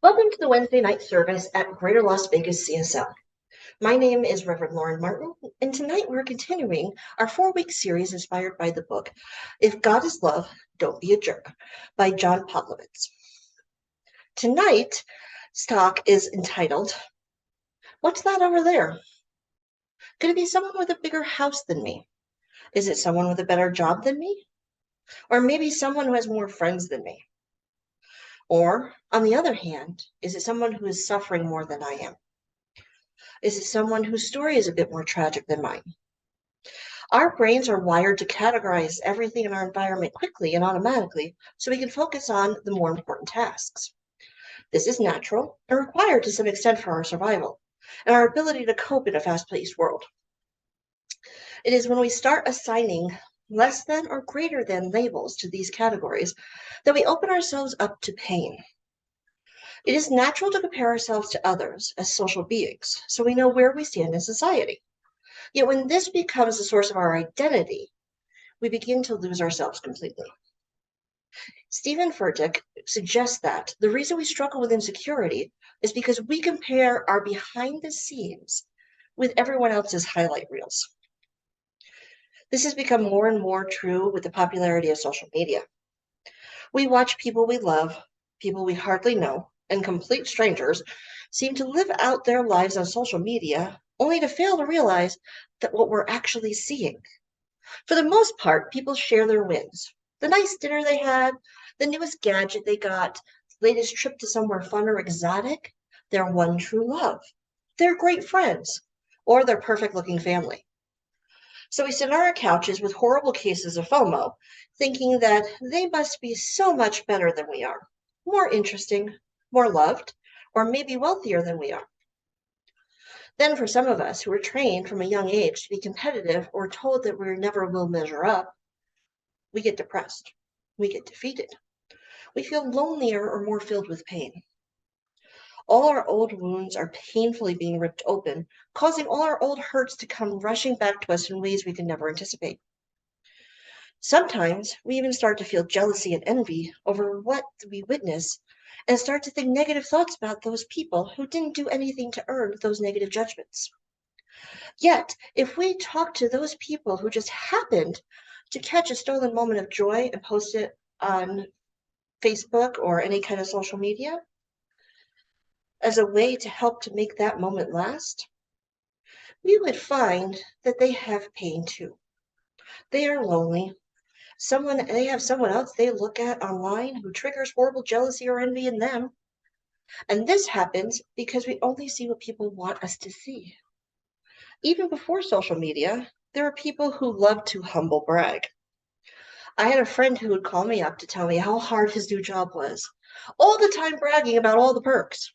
Welcome to the Wednesday night service at Greater Las Vegas CSL. My name is Reverend Lauren Martin, and tonight we're continuing our 4-week series inspired by the book, If God is Love, Don't Be a Jerk, by John Podlovitz. Tonight's talk is entitled, What's That Over There? Could it be someone with a bigger house than me? Is it someone with a better job than me? Or maybe someone who has more friends than me? Or, on the other hand, is it someone who is suffering more than I am? Is it someone whose story is a bit more tragic than mine? Our brains are wired to categorize everything in our environment quickly and automatically so we can focus on the more important tasks. This is natural and required to some extent for our survival and our ability to cope in a fast-paced world. It is when we start assigning less than or greater than labels to these categories that we open ourselves up to pain. It is natural to compare ourselves to others as social beings so we know where we stand in society. Yet when this becomes the source of our identity, we begin to lose ourselves completely. Stephen Furtick suggests that the reason we struggle with insecurity is because we compare our behind the scenes with everyone else's highlight reels. This has become more and more true with the popularity of social media. We watch people we love, people we hardly know, and complete strangers seem to live out their lives on social media only to fail to realize that what we're actually seeing. For the most part, people share their wins. The nice dinner they had, the newest gadget they got, the latest trip to somewhere fun or exotic, their one true love, their great friends, or their perfect-looking family. So we sit on our couches with horrible cases of FOMO, thinking that they must be so much better than we are, more interesting, more loved, or maybe wealthier than we are. Then for some of us who are trained from a young age to be competitive or told that we never will measure up, we get depressed. We get defeated. We feel lonelier or more filled with pain. All our old wounds are painfully being ripped open, causing all our old hurts to come rushing back to us in ways we can never anticipate. Sometimes we even start to feel jealousy and envy over what we witness and start to think negative thoughts about those people who didn't do anything to earn those negative judgments. Yet, if we talk to those people who just happened to catch a stolen moment of joy and post it on Facebook or any kind of social media as a way to help to make that moment last, we would find that they have pain too. They are lonely. They have someone else they look at online who triggers horrible jealousy or envy in them. And this happens because we only see what people want us to see. Even before social media, there are people who love to humble brag. I had a friend who would call me up to tell me how hard his new job was, all the time bragging about all the perks.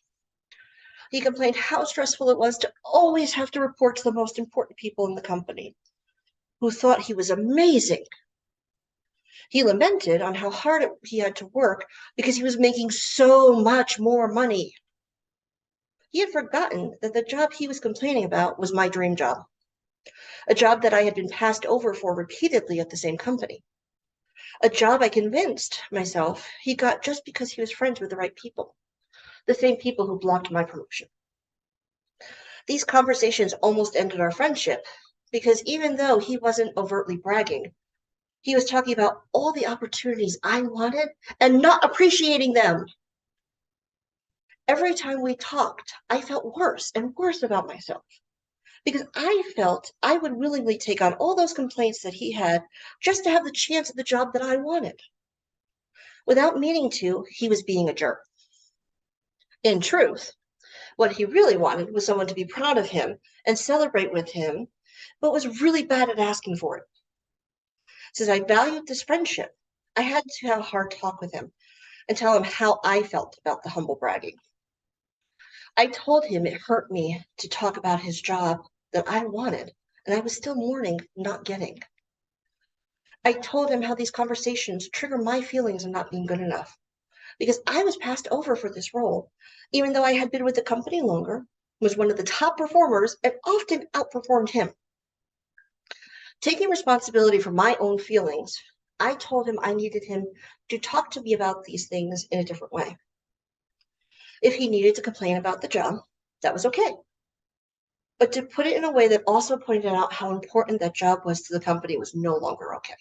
He complained how stressful it was to always have to report to the most important people in the company, who thought he was amazing. He lamented on how hard he had to work because he was making so much more money. He had forgotten that the job he was complaining about was my dream job, a job that I had been passed over for repeatedly at the same company, a job I convinced myself he got just because he was friends with the right people, the same people who blocked my promotion. These conversations almost ended our friendship because even though he wasn't overtly bragging, he was talking about all the opportunities I wanted and not appreciating them. Every time we talked, I felt worse and worse about myself because I felt I would willingly take on all those complaints that he had just to have the chance at the job that I wanted. Without meaning to, he was being a jerk. In truth, what he really wanted was someone to be proud of him and celebrate with him, but was really bad at asking for it. Since I valued this friendship, I had to have a hard talk with him and tell him how I felt about the humble bragging. I told him it hurt me to talk about his job that I wanted, and I was still mourning not getting. I told him how these conversations trigger my feelings of not being good enough, because I was passed over for this role, even though I had been with the company longer, was one of the top performers, and often outperformed him. Taking responsibility for my own feelings, I told him I needed him to talk to me about these things in a different way. If he needed to complain about the job, that was okay. but to put it in a way that also pointed out how important that job was to the company was no longer okay.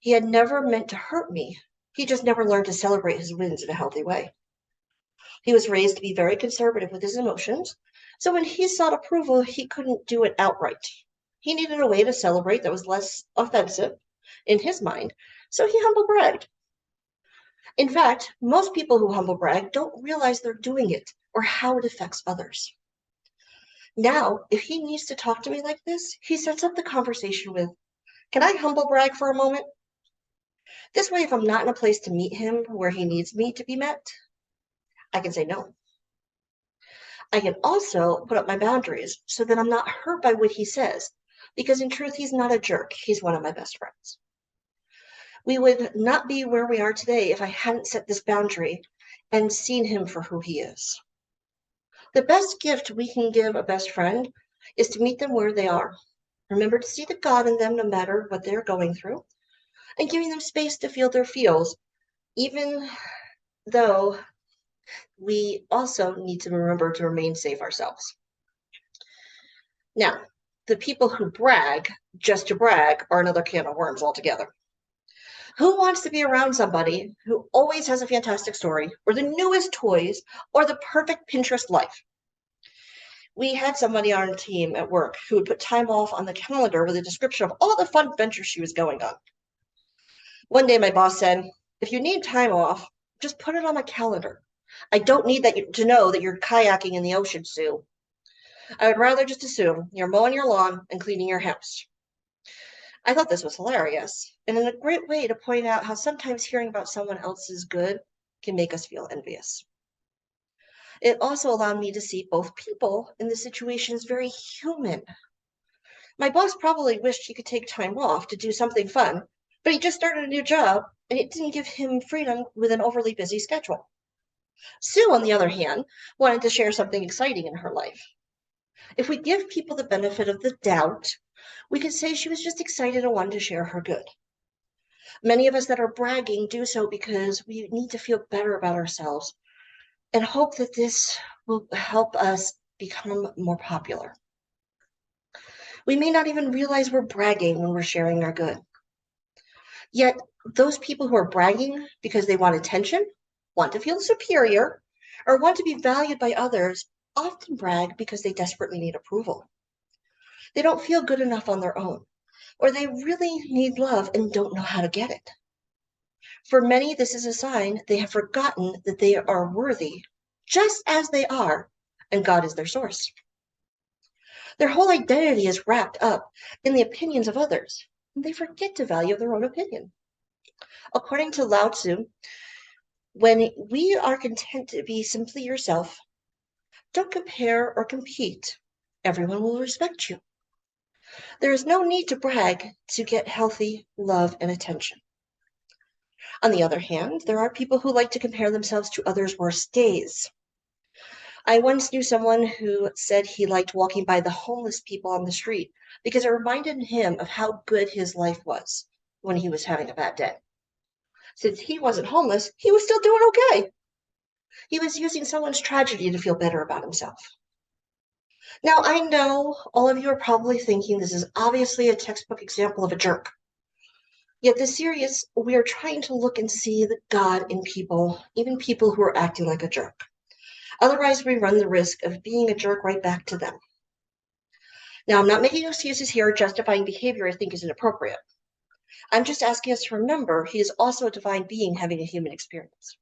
He had never meant to hurt me. He just never learned to celebrate his wins in a healthy way. He was raised to be very conservative with his emotions, so when he sought approval, he couldn't do it outright. He needed a way to celebrate that was less offensive in his mind, so he humble bragged. In fact, most people who humble brag don't realize they're doing it or how it affects others. Now, if he needs to talk to me like this, he sets up the conversation with, "Can I humble brag for a moment?" This way, if I'm not in a place to meet him where he needs me to be met, I can say no. I can also put up my boundaries so that I'm not hurt by what he says, because in truth, he's not a jerk. He's one of my best friends. We would not be where we are today if I hadn't set this boundary and seen him for who he is. The best gift we can give a best friend is to meet them where they are. Remember to see the God in them no matter what they're going through, and giving them space to feel their feels, even though we also need to remember to remain safe ourselves. Now, the people who brag just to brag are another can of worms altogether. Who wants to be around somebody who always has a fantastic story, or the newest toys, or the perfect Pinterest life? We had somebody on our team at work who would put time off on the calendar with a description of all the fun adventures she was going on. One day, my boss said, "If you need time off, just put it on my calendar. I don't need to know that you're kayaking in the ocean, Sue. I would rather just assume you're mowing your lawn and cleaning your house." I thought this was hilarious, and in a great way to point out how sometimes hearing about someone else's good can make us feel envious. It also allowed me to see both people in the situation as very human. My boss probably wished he could take time off to do something fun, but he just started a new job, and it didn't give him freedom with an overly busy schedule. Sue, on the other hand, wanted to share something exciting in her life. If we give people the benefit of the doubt, we could say she was just excited and wanted to share her good. Many of us that are bragging do so because we need to feel better about ourselves and hope that this will help us become more popular. We may not even realize we're bragging when we're sharing our good. Yet, those people who are bragging because they want attention, want to feel superior, or want to be valued by others often brag because they desperately need approval. They don't feel good enough on their own, or they really need love and don't know how to get it. For many, this is a sign they have forgotten that they are worthy just as they are, and God is their source. Their whole identity is wrapped up in the opinions of others, and they forget to value their own opinion. According to Lao Tzu, when we are content to be simply yourself, don't compare or compete. Everyone will respect you. There is no need to brag to get healthy love and attention. On the other hand, there are people who like to compare themselves to others' worst days. I once knew someone who said he liked walking by the homeless people on the street because it reminded him of how good his life was when he was having a bad day. Since he wasn't homeless, he was still doing okay. He was using someone's tragedy to feel better about himself. Now, I know all of you are probably thinking this is obviously a textbook example of a jerk. Yet this series, we are trying to look and see the God in people, even people who are acting like a jerk. Otherwise, we run the risk of being a jerk right back to them. Now, I'm not making excuses here or justifying behavior I think is inappropriate. I'm just asking us to remember he is also a divine being having a human experience.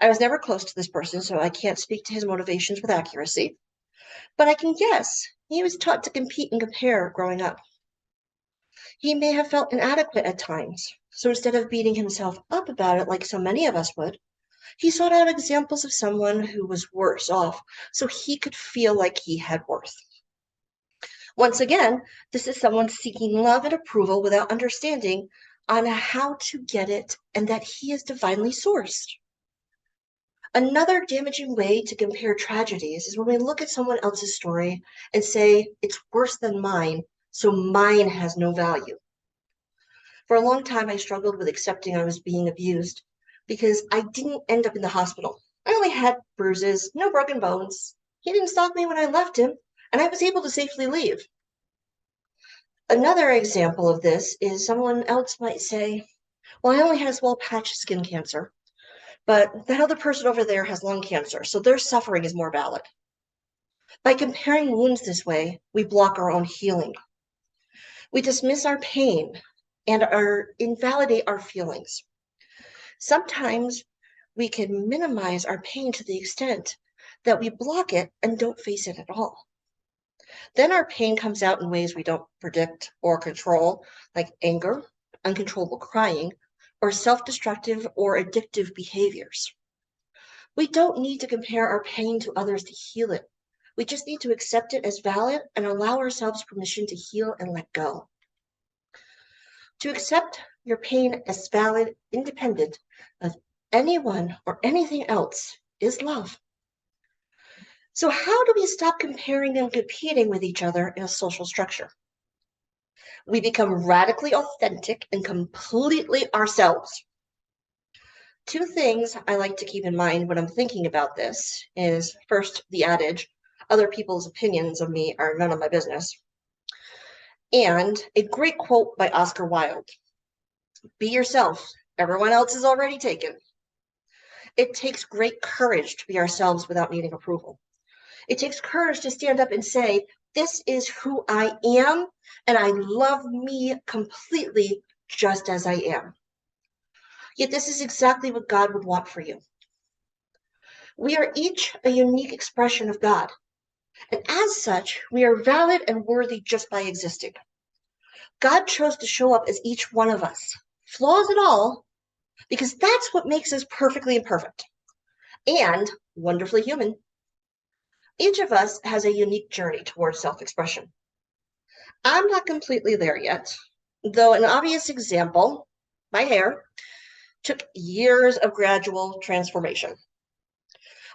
I was never close to this person, so I can't speak to his motivations with accuracy. But I can guess he was taught to compete and compare growing up. He may have felt inadequate at times, so instead of beating himself up about it like so many of us would, he sought out examples of someone who was worse off so he could feel like he had worth. Once again, this is someone seeking love and approval without understanding on how to get it and that he is divinely sourced. Another damaging way to compare tragedies is when we look at someone else's story and say, it's worse than mine, so mine has no value. For a long time, I struggled with accepting I was being abused because I didn't end up in the hospital. I only had bruises, no broken bones, He didn't stalk me when I left him, and I was able to safely leave. Another example of this is someone else might say, well, I only had a small patch of skin cancer, but that other person over there has lung cancer, so their suffering is more valid. By comparing wounds this way, we block our own healing. We dismiss our pain and invalidate our feelings. Sometimes we can minimize our pain to the extent that we block it and don't face it at all. Then our pain comes out in ways we don't predict or control, like anger, uncontrollable crying, or self-destructive or addictive behaviors. We don't need to compare our pain to others to heal it. We just need to accept it as valid and allow ourselves permission to heal and let go. To accept your pain as valid, independent of anyone or anything else, is love. So how do we stop comparing and competing with each other in a social structure? We become radically authentic and completely ourselves. Two things I like to keep in mind when I'm thinking about this is, first, the adage, other people's opinions of me are none of my business, and a great quote by Oscar Wilde, be yourself, everyone else is already taken. It takes great courage to be ourselves without needing approval. It takes courage to stand up and say, this is who I am, and I love me completely just as I am. Yet this is exactly what God would want for you. We are each a unique expression of God, and as such, we are valid and worthy just by existing. God chose to show up as each one of us, flaws and all, because that's what makes us perfectly imperfect and wonderfully human. Each of us has a unique journey towards self-expression. I'm not completely there yet, though an obvious example, my hair, took years of gradual transformation.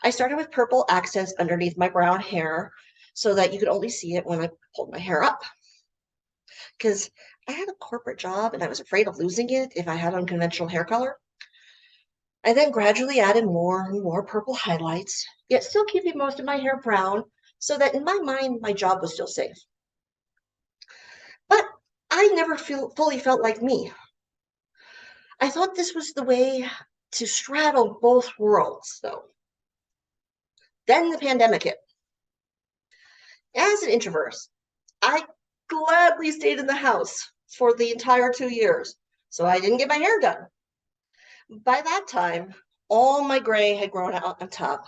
I started with purple accents underneath my brown hair so that you could only see it when I pulled my hair up. Because I had a corporate job and I was afraid of losing it if I had unconventional hair color. I then gradually added more and more purple highlights, yet still keeping most of my hair brown so that in my mind, my job was still safe. But I never fully felt like me. I thought this was the way to straddle both worlds, though. Then the pandemic hit. As an introvert, I gladly stayed in the house for the entire 2 years, so I didn't get my hair done. By that time, all my gray had grown out on top,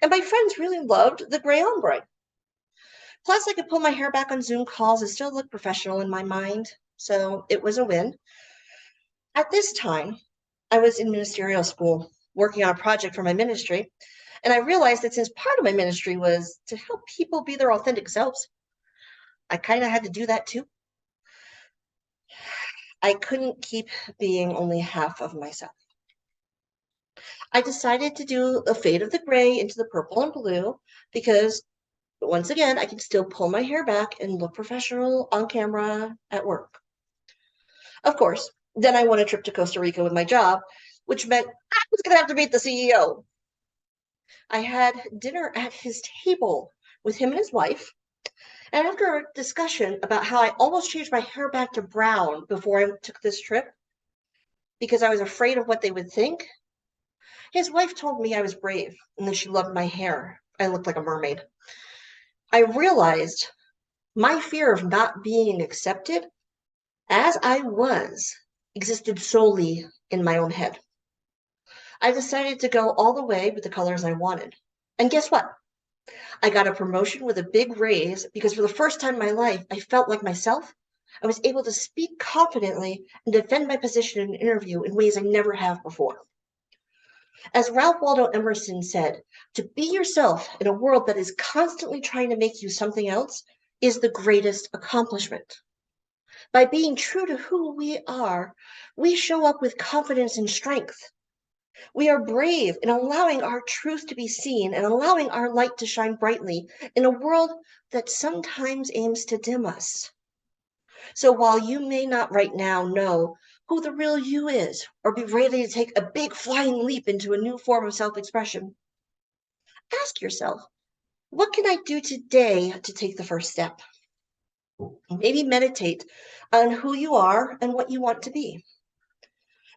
and my friends really loved the gray ombre. Plus, I could pull my hair back on Zoom calls and still look professional in my mind, so it was a win. At this time, I was in ministerial school, working on a project for my ministry, and I realized that since part of my ministry was to help people be their authentic selves, I kind of had to do that too. I couldn't keep being only half of myself. I decided to do a fade of the gray into the purple and blue because, once again, I could still pull my hair back and look professional on camera at work. Of course, then I won a trip to Costa Rica with my job, which meant I was going to have to meet the CEO. I had dinner at his table with him and his wife, and after a discussion about how I almost changed my hair back to brown before I took this trip because I was afraid of what they would think, his wife told me I was brave and that she loved my hair. I looked like a mermaid. I realized my fear of not being accepted as I was existed solely in my own head. I decided to go all the way with the colors I wanted. And guess what? I got a promotion with a big raise because for the first time in my life, I felt like myself. I was able to speak confidently and defend my position in an interview in ways I never have before. As Ralph Waldo Emerson said, to be yourself in a world that is constantly trying to make you something else is the greatest accomplishment. By being true to who we are, we show up with confidence and strength. We are brave in allowing our truth to be seen and allowing our light to shine brightly in a world that sometimes aims to dim us. So while you may not right now know who the real you is or be ready to take a big flying leap into a new form of self-expression, ask yourself, What can I do today to take the first step? Maybe meditate on who you are and what you want to be.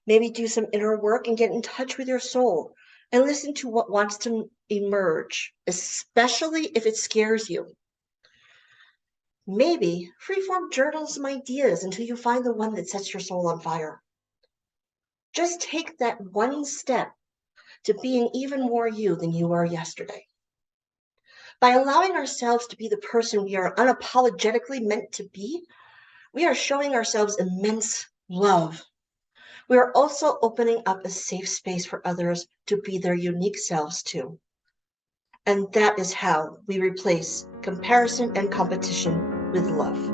Maybe do some inner work and get in touch with your soul and listen to what wants to emerge, especially if it scares you. Maybe freeform journal some ideas until you find the one that sets your soul on fire. Just take that one step to being even more you than you were yesterday. By allowing ourselves to be the person we are unapologetically meant to be, we are showing ourselves immense love. We are also opening up a safe space for others to be their unique selves too. And that is how we replace comparison and competition with love.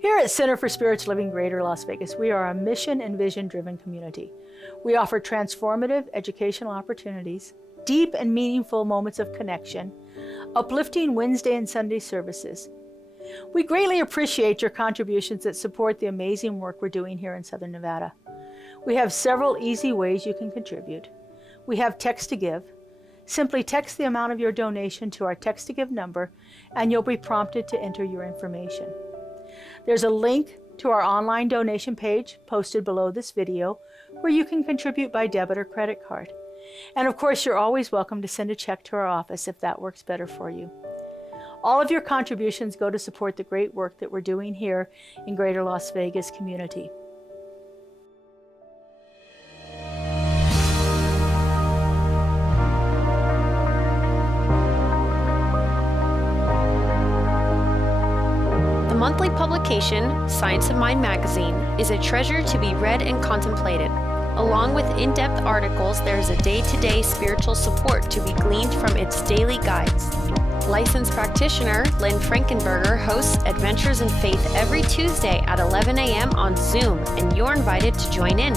Here at Center for Spiritual Living Greater Las Vegas, we are a mission and vision-driven community. We offer transformative educational opportunities, deep and meaningful moments of connection, uplifting Wednesday and Sunday services. We greatly appreciate your contributions that support the amazing work we're doing here in Southern Nevada. We have several easy ways you can contribute. We have text to give. Simply text the amount of your donation to our text to give number, and you'll be prompted to enter your information. There's a link to our online donation page posted below this video where you can contribute by debit or credit card. And of course, you're always welcome to send a check to our office if that works better for you. All of your contributions go to support the great work that we're doing here in Greater Las Vegas community. The monthly publication, Science of Mind magazine, is a treasure to be read and contemplated. Along with in-depth articles, there is a day-to-day spiritual support to be gleaned from its daily guides. Licensed practitioner Lynn Frankenberger hosts Adventures in Faith every Tuesday at 11 a.m. on Zoom, and you're invited to join in.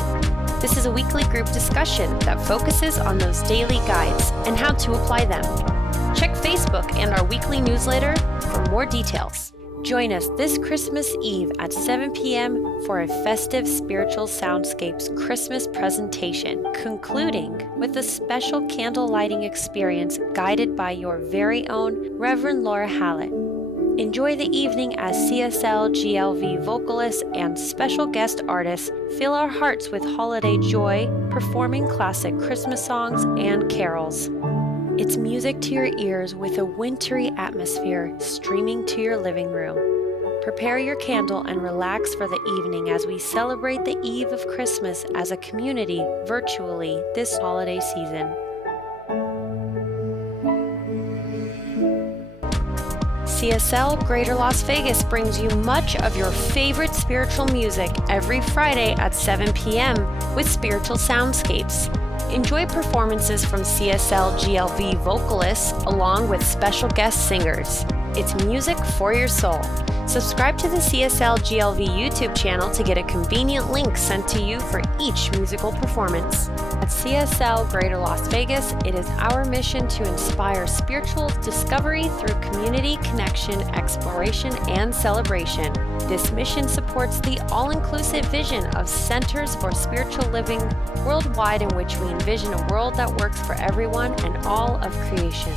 This is a weekly group discussion that focuses on those daily guides and how to apply them. Check Facebook and our weekly newsletter for more details. Join us this Christmas Eve at 7 p.m. for a festive Spiritual Soundscapes Christmas presentation, concluding with a special candle lighting experience guided by your very own Reverend Laura Hallett. Enjoy the evening as CSLGLV vocalists and special guest artists fill our hearts with holiday joy, performing classic Christmas songs and carols. It's music to your ears with a wintry atmosphere streaming to your living room. Prepare your candle and relax for the evening as we celebrate the eve of Christmas as a community virtually this holiday season. CSL Greater Las Vegas brings you much of your favorite spiritual music every Friday at 7 p.m. with Spiritual Soundscapes. Enjoy performances from CSLGLV vocalists along with special guest singers. It's music for your soul. Subscribe to the CSLGLV YouTube channel to get a convenient link sent to you for each musical performance. At CSL Greater Las Vegas, it is our mission to inspire spiritual discovery through community connection, exploration, and celebration. This mission supports the all-inclusive vision of Centers for Spiritual Living worldwide, in which we envision a world that works for everyone and all of creation.